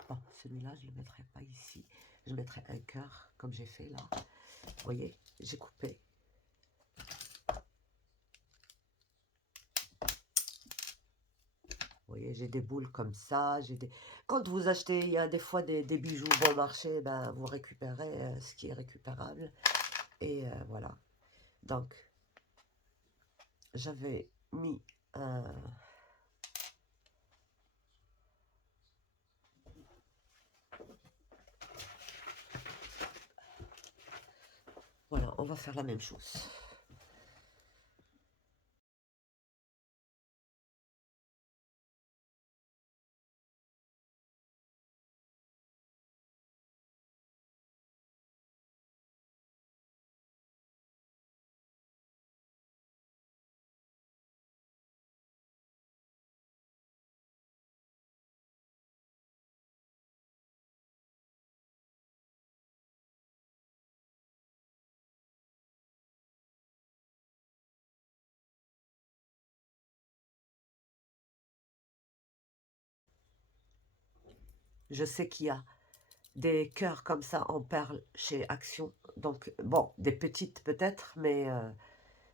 Bon, celui-là, je ne le mettrai pas ici. Je mettrai un cœur, comme j'ai fait là. Vous voyez, j'ai coupé. Vous voyez, j'ai des boules comme ça. Quand vous achetez, il y a des fois des bijoux bon marché, ben, vous récupérez ce qui est récupérable. Et voilà. Donc, j'avais mis un... Voilà, on va faire la même chose. Je sais qu'il y a des cœurs comme ça en perles chez Action. Donc, bon, des petites peut-être, mais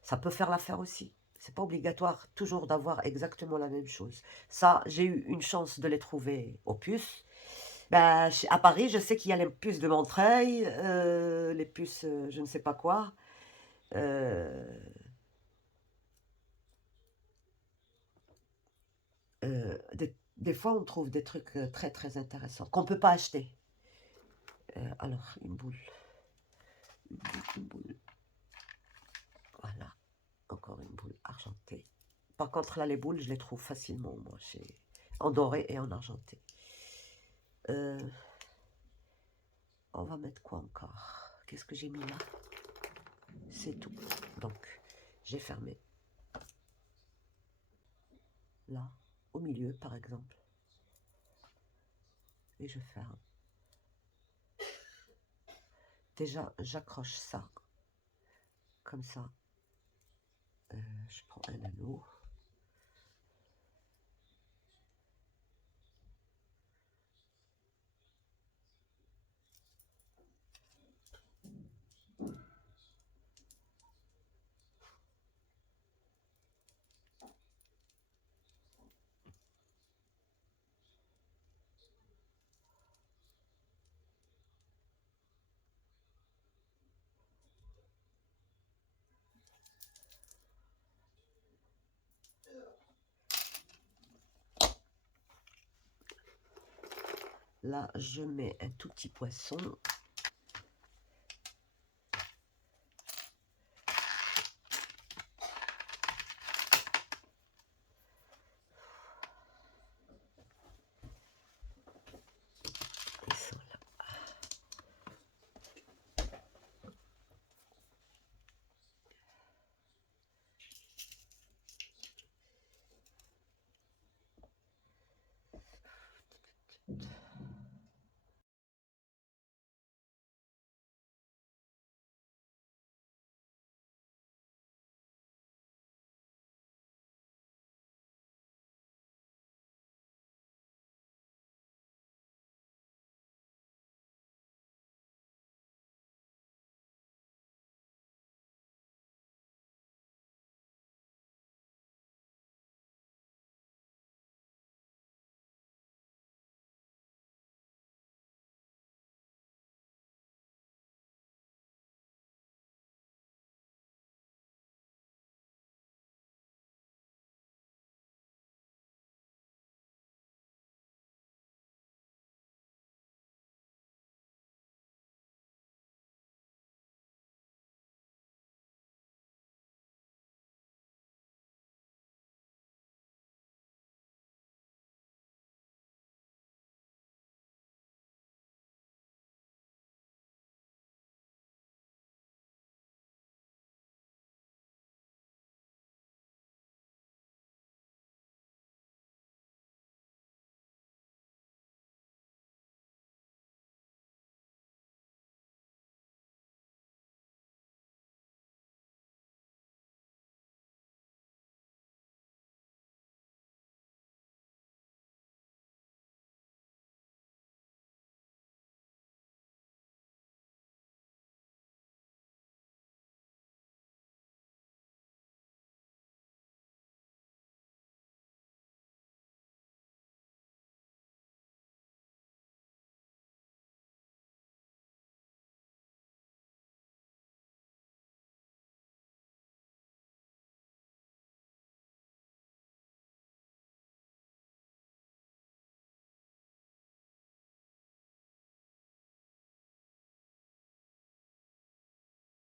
ça peut faire l'affaire aussi. C'est pas obligatoire toujours d'avoir exactement la même chose. Ça, j'ai eu une chance de les trouver aux puces. Ben, à Paris, je sais qu'il y a les puces de Montreuil, les puces je ne sais pas quoi. Euh, des fois, on trouve des trucs très très intéressants qu'on ne peut pas acheter. Alors, une boule. Une boule. Voilà, encore une boule argentée. Par contre, là, les boules, je les trouve facilement, moi, en doré et en argenté. On va mettre quoi encore? Qu'est-ce que j'ai mis là? C'est tout. Donc, j'ai fermé. Là, au milieu, par exemple. Et je ferme. Déjà, j'accroche ça. Comme ça. Je prends un anneau. Là, je mets un tout petit poisson. Ils sont là.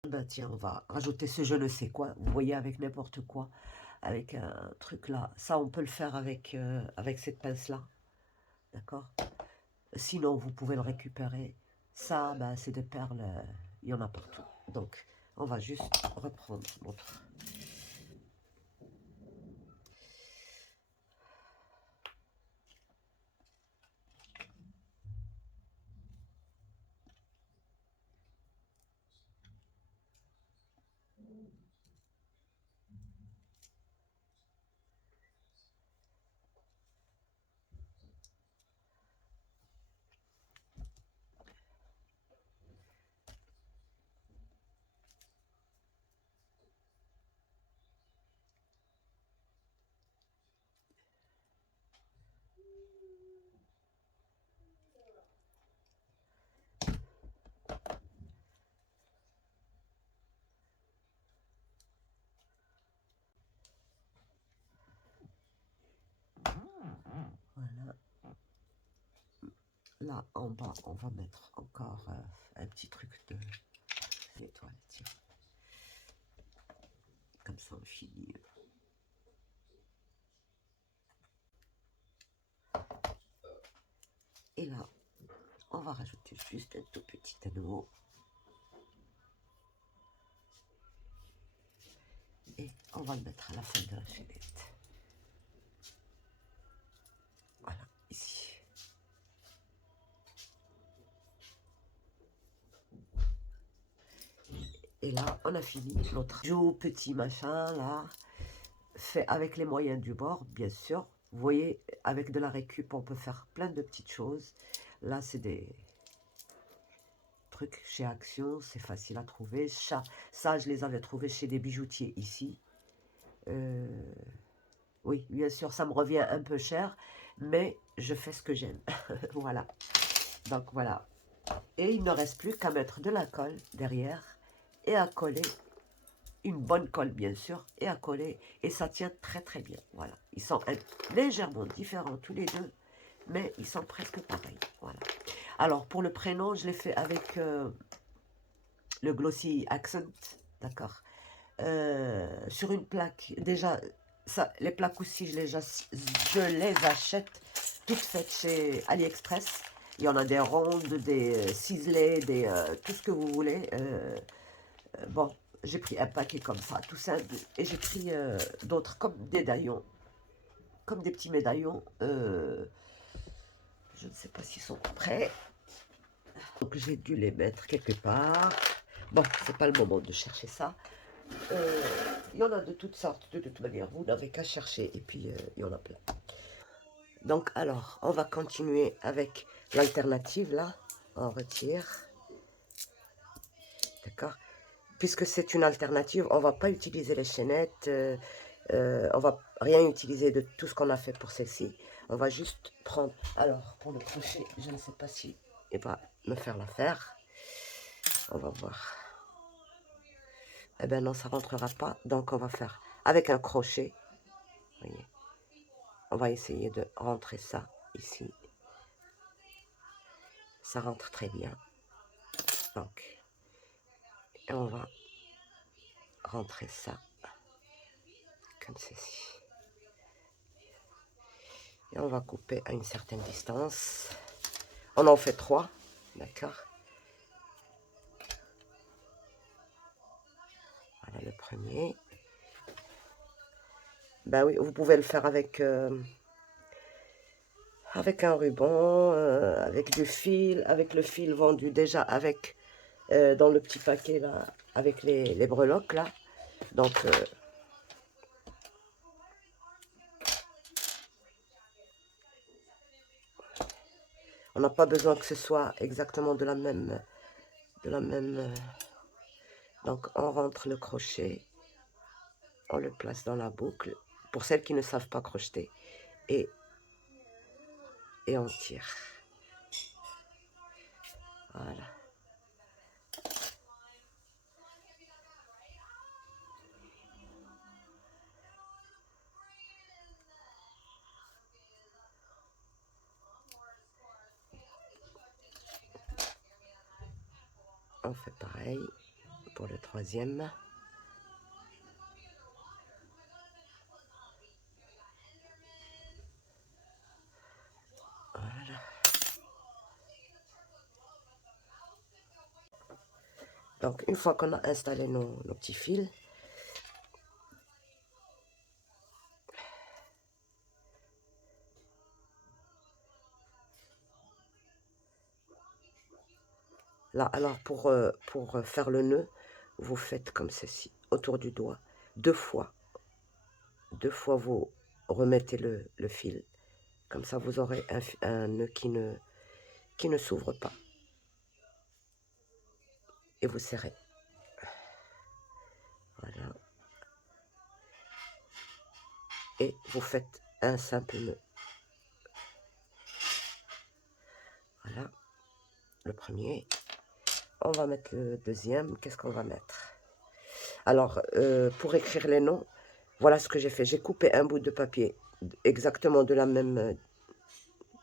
Ben tiens, on va rajouter ce je ne sais quoi. Vous voyez, avec n'importe quoi. Avec un truc là. Ça, on peut le faire avec cette pince-là. D'accord? Sinon, vous pouvez le récupérer. Ça, ben, c'est des perles. Il y en a partout. Donc, on va juste reprendre notre... là en bas, on va mettre encore un petit truc de étoile, tiens. Comme ça, on finit. Et là, on va rajouter juste un tout petit anneau. Et on va le mettre à la fin de la chaînette. Voilà, ici. Et là, on a fini notre petit machin, là, fait avec les moyens du bord, bien sûr. Vous voyez, avec de la récup, on peut faire plein de petites choses. Là, c'est des trucs chez Action, c'est facile à trouver. Ça, je les avais trouvés chez des bijoutiers ici. Oui, bien sûr, ça me revient un peu cher, mais je fais ce que j'aime. Voilà. Donc, voilà. Et il ne reste plus qu'à mettre de la colle derrière et à coller. Une bonne colle, bien sûr, et à coller. Et ça tient très, très bien. Voilà. Ils sont légèrement différents tous les deux, mais ils sont presque pareils. Voilà. Alors, pour le prénom, je l'ai fait avec le Glossy Accent. D'accord. Sur une plaque, déjà, ça, les plaques aussi, je les achète toutes faites chez AliExpress. Il y en a des rondes, des ciselées, tout ce que vous voulez. Bon, j'ai pris un paquet comme ça, tout simple. Et j'ai pris d'autres comme des médaillons. Comme des petits médaillons. Je ne sais pas s'ils sont prêts. Donc j'ai dû les mettre quelque part. Bon, c'est pas le moment de chercher ça. Il y en a de toutes sortes, de toute manière. Vous n'avez qu'à chercher. Et puis, il y en a plein. Donc, alors, on va continuer avec l'alternative, là. On retire. D'accord. Puisque c'est une alternative, on ne va pas utiliser les chaînettes. On va rien utiliser de tout ce qu'on a fait pour celle-ci. On va juste prendre... Alors, pour le crochet, je ne sais pas si il va me faire l'affaire. On va voir. Eh bien non, ça ne rentrera pas. Donc, on va faire avec un crochet. Vous voyez. On va essayer de rentrer ça ici. Ça rentre très bien. Donc, et on va rentrer ça comme ceci. Et on va couper à une certaine distance. On en fait 3, d'accord. Voilà le premier. Ben oui, vous pouvez le faire avec un ruban, avec du fil, avec le fil vendu déjà avec dans le petit paquet là, avec les breloques là. Donc on n'a pas besoin que ce soit exactement de la même donc on rentre le crochet, on le place dans la boucle pour celles qui ne savent pas crocheter et on tire. Voilà. On fait pareil pour le troisième. Voilà. Donc, une fois qu'on a installé nos petits fils, là, alors pour faire le nœud, vous faites comme ceci, autour du doigt, 2 fois. 2 fois, vous remettez le fil. Comme ça, vous aurez un nœud qui ne s'ouvre pas. Et vous serrez. Voilà. Et vous faites un simple nœud. Voilà. Le premier. On va mettre le deuxième. Qu'est-ce qu'on va mettre? Alors, pour écrire les noms, voilà ce que j'ai fait. J'ai coupé un bout de papier exactement de la même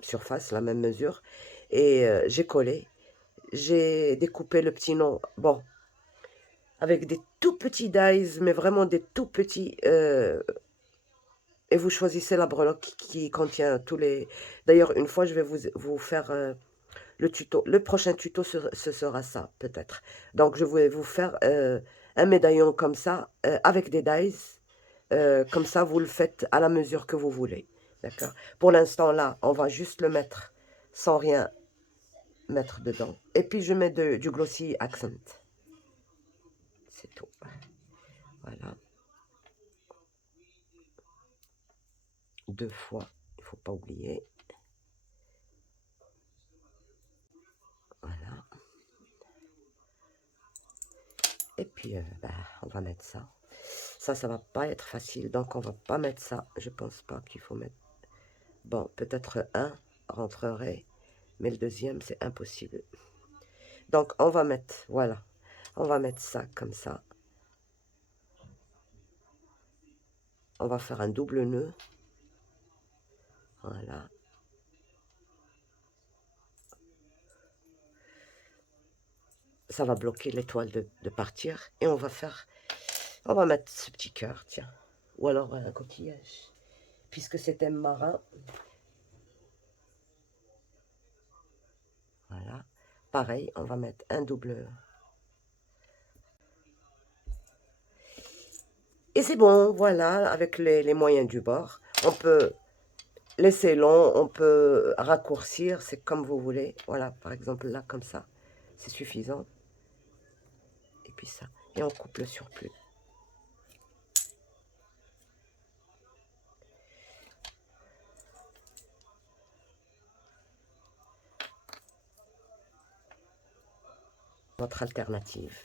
surface, la même mesure. et j'ai collé. J'ai découpé le petit nom, bon, avec des tout petits dies, mais vraiment des tout petits. Et vous choisissez la breloque qui contient tous les... D'ailleurs, une fois, je vais vous faire le tuto. Le prochain tuto, ce sera ça, peut-être. Donc, je vais vous faire un médaillon comme ça, avec des dies. Comme ça, vous le faites à la mesure que vous voulez. D'accord? Pour l'instant, là, on va juste le mettre sans rien mettre dedans. Et puis, je mets du glossy accent. C'est tout. Voilà. 2 fois, il ne faut pas oublier. Voilà. Et puis, on va mettre ça. Ça va pas être facile, donc on va pas mettre ça. Je pense pas qu'il faut mettre... Bon, peut-être un rentrerait, mais le deuxième, c'est impossible. Donc, on va mettre, voilà, on va mettre ça comme ça. On va faire un double nœud. Voilà. Ça va bloquer l'étoile de partir. Et on va mettre ce petit cœur, tiens. Ou alors un coquillage. Puisque c'est thème marin. Voilà. Pareil, on va mettre un double. Et c'est bon, voilà, avec les moyens du bord. On peut laisser long, on peut raccourcir, c'est comme vous voulez. Voilà, par exemple là, comme ça, c'est suffisant. Et puis ça, et on coupe le surplus. Notre alternative.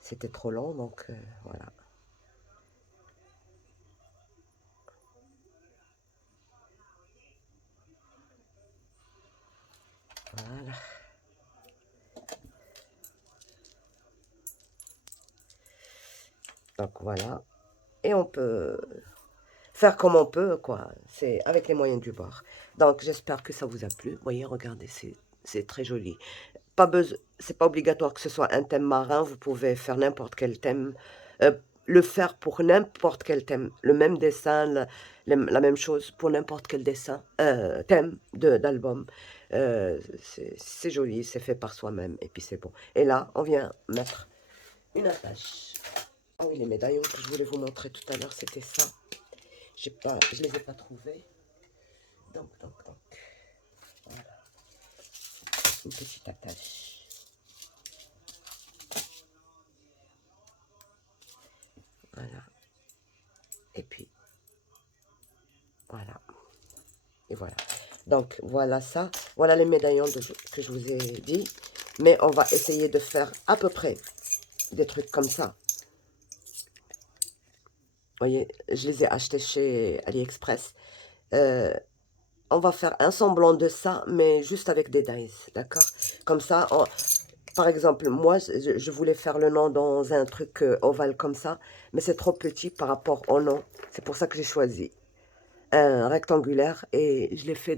C'était trop long, donc voilà. Voilà. Donc voilà. Et on peut faire comme on peut, quoi. C'est avec les moyens du bord. Donc j'espère que ça vous a plu. Vous voyez, regardez, c'est très joli. Pas besoin, c'est pas obligatoire que ce soit un thème marin. Vous pouvez faire n'importe quel thème. Le faire pour n'importe quel thème. Le même dessin, la même chose pour n'importe quel dessin, thème d'album. C'est joli, c'est fait par soi-même et puis c'est bon. Et là, on vient mettre une attache. Ah oui, les médaillons que je voulais vous montrer tout à l'heure, c'était ça. Je les ai pas trouvés. Donc. Voilà. Une petite attache. Voilà. Et puis, voilà. Et voilà. Donc, voilà ça. Voilà les médaillons que je vous ai dit. Mais on va essayer de faire à peu près des trucs comme ça. Vous voyez, je les ai achetés chez AliExpress. On va faire un semblant de ça, mais juste avec des dies, d'accord? Comme ça, par exemple, moi, je voulais faire le nom dans un truc ovale comme ça, mais c'est trop petit par rapport au nom. C'est pour ça que j'ai choisi un rectangulaire et je l'ai fait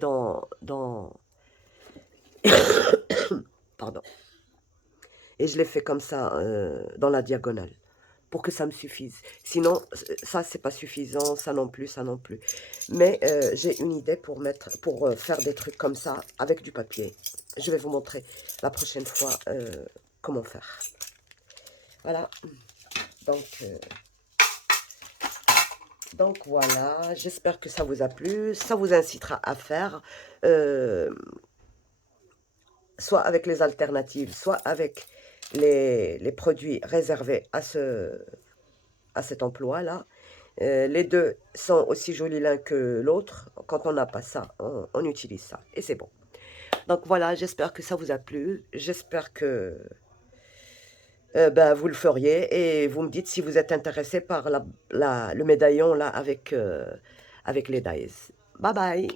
pardon. Et je l'ai fait comme ça, dans la diagonale, pour que ça me suffise. Sinon, ça, c'est pas suffisant, ça non plus, ça non plus. Mais j'ai une idée pour faire des trucs comme ça, avec du papier. Je vais vous montrer la prochaine fois comment faire. Voilà. Donc voilà, j'espère que ça vous a plu. Ça vous incitera à faire, soit avec les alternatives, soit avec les produits réservés à cet emploi-là. Les deux sont aussi jolis l'un que l'autre. Quand on n'a pas ça, on utilise ça. Et c'est bon. Donc voilà, j'espère que ça vous a plu. J'espère que vous le feriez. Et vous me dites si vous êtes intéressé par le médaillon là avec les dies. Bye bye.